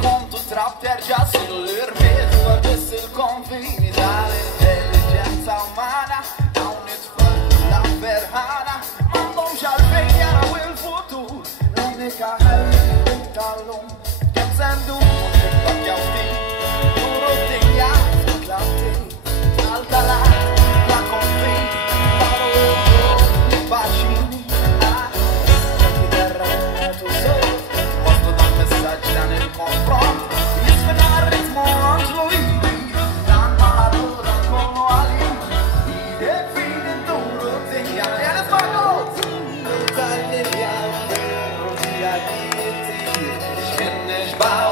Conto trap tergia sull'ermeto adesso il confine dall'intelligenza umana da un esforzo la verhana ma non c'è il vegano il futuro non è che hai talon pensando un po' di duro degli altri clauti alta la confine parolo i bacini nel confronto gli svena il ritmo angioini danno a loro come ali i defini duro degli anni e le spago tagliamo per rosì a chi ti scende sbaglio